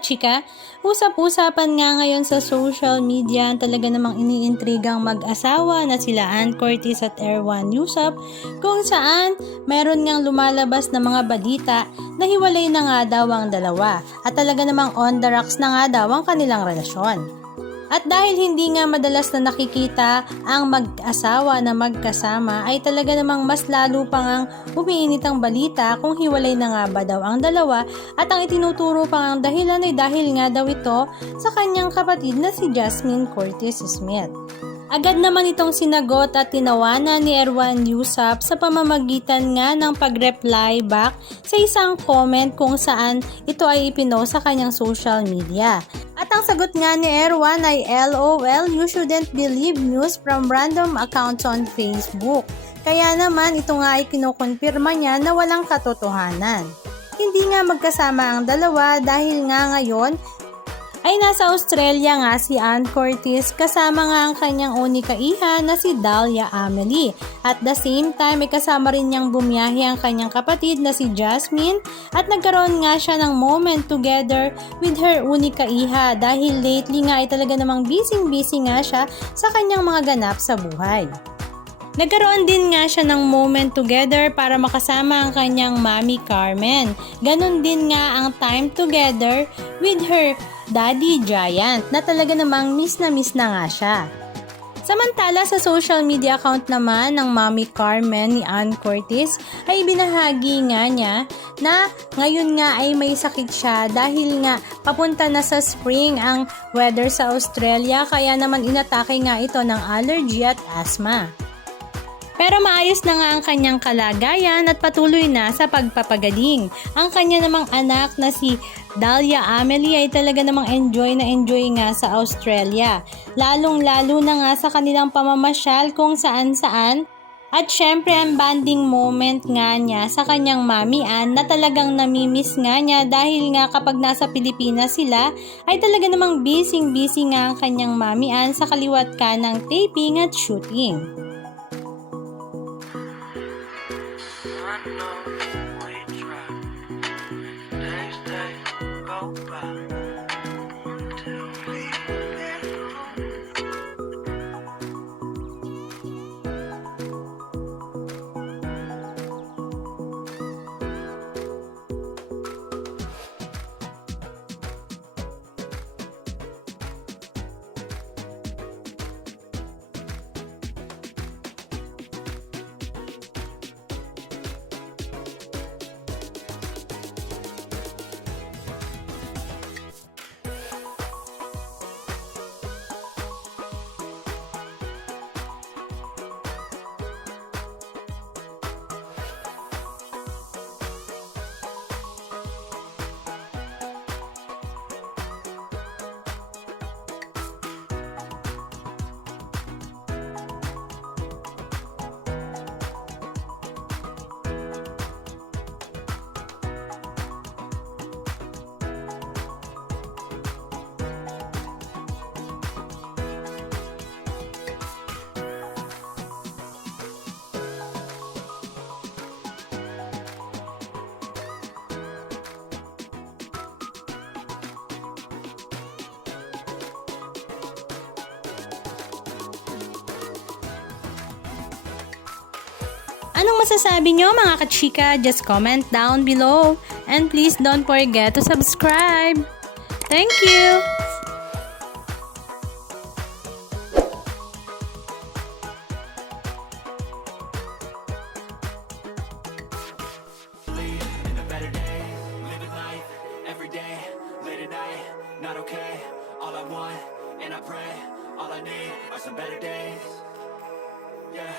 kachika, usap-usapan nga ngayon sa social media talaga namang iniintrigang mag-asawa na sila Ann Curtis at Erwan Yusuf, kung saan meron ngang lumalabas na mga balita na hiwalay na nga daw ang dalawa at talaga namang on the rocks na nga daw ang kanilang relasyon. At dahil hindi nga madalas na nakikita ang mag-asawa na magkasama ay talaga namang mas lalo pa ngang umiinit ang balita kung hiwalay na nga ba daw ang dalawa, at ang itinuturo pa ngang dahilan ay dahil nga daw ito sa kanyang kapatid na si Jasmine Curtis Smith. Agad naman itong sinagot at tinawanan ni Erwan Yusuf sa pamamagitan nga ng pag-reply back sa isang comment kung saan ito ay ipinost sa kanyang social media. At ang sagot nga ni Erwan ay LOL, you shouldn't believe news from random accounts on Facebook. Kaya naman ito nga ay kinukumpirma niya na walang katotohanan. Hindi nga magkasama ang dalawa dahil nga ngayon ay nasa Australia nga si Ann Curtis kasama nga ang kanyang unika iha na si Dahlia Amelie. At the same time ay kasama rin niyang bumiyahe ang kanyang kapatid na si Jasmine at nagkaroon nga siya ng moment together with her unika iha dahil lately nga ay talaga namang busy nga siya sa kanyang mga ganap sa buhay. Nagkaroon din nga siya ng moment together para makasama ang kanyang mami Carmen. Ganon din nga ang time together with her Daddy Giant na talaga namang miss na nga siya. Samantala sa social media account naman ng Mami Carmen ni Ann Curtis ay binahagi nga niya na ngayon nga ay may sakit siya dahil nga papunta na sa spring ang weather sa Australia, kaya naman inatake nga ito ng allergy at asthma. Pero maayos na nga ang kanyang kalagayan at patuloy na sa pagpapagaling. Ang kanya namang anak na si Dahlia Amelie ay talaga namang enjoy nga sa Australia. Lalong-lalo na nga sa kanilang pamamasyal kung saan-saan. At syempre ang bonding moment nga niya sa kanyang mami Ann na talagang namimiss nga niya dahil nga kapag nasa Pilipinas sila ay talaga namang busy nga ang kanyang mami Ann sa kaliwat kanang taping at shooting. I know we try. Days go by until we get home. Anong masasabi nyo mga kachika? Just comment down below. And please don't forget to subscribe. Thank you! Not okay, all I want, and I pray, all I need are some better days. Yeah,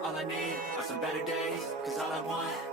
all I need are some better days, 'cause all I want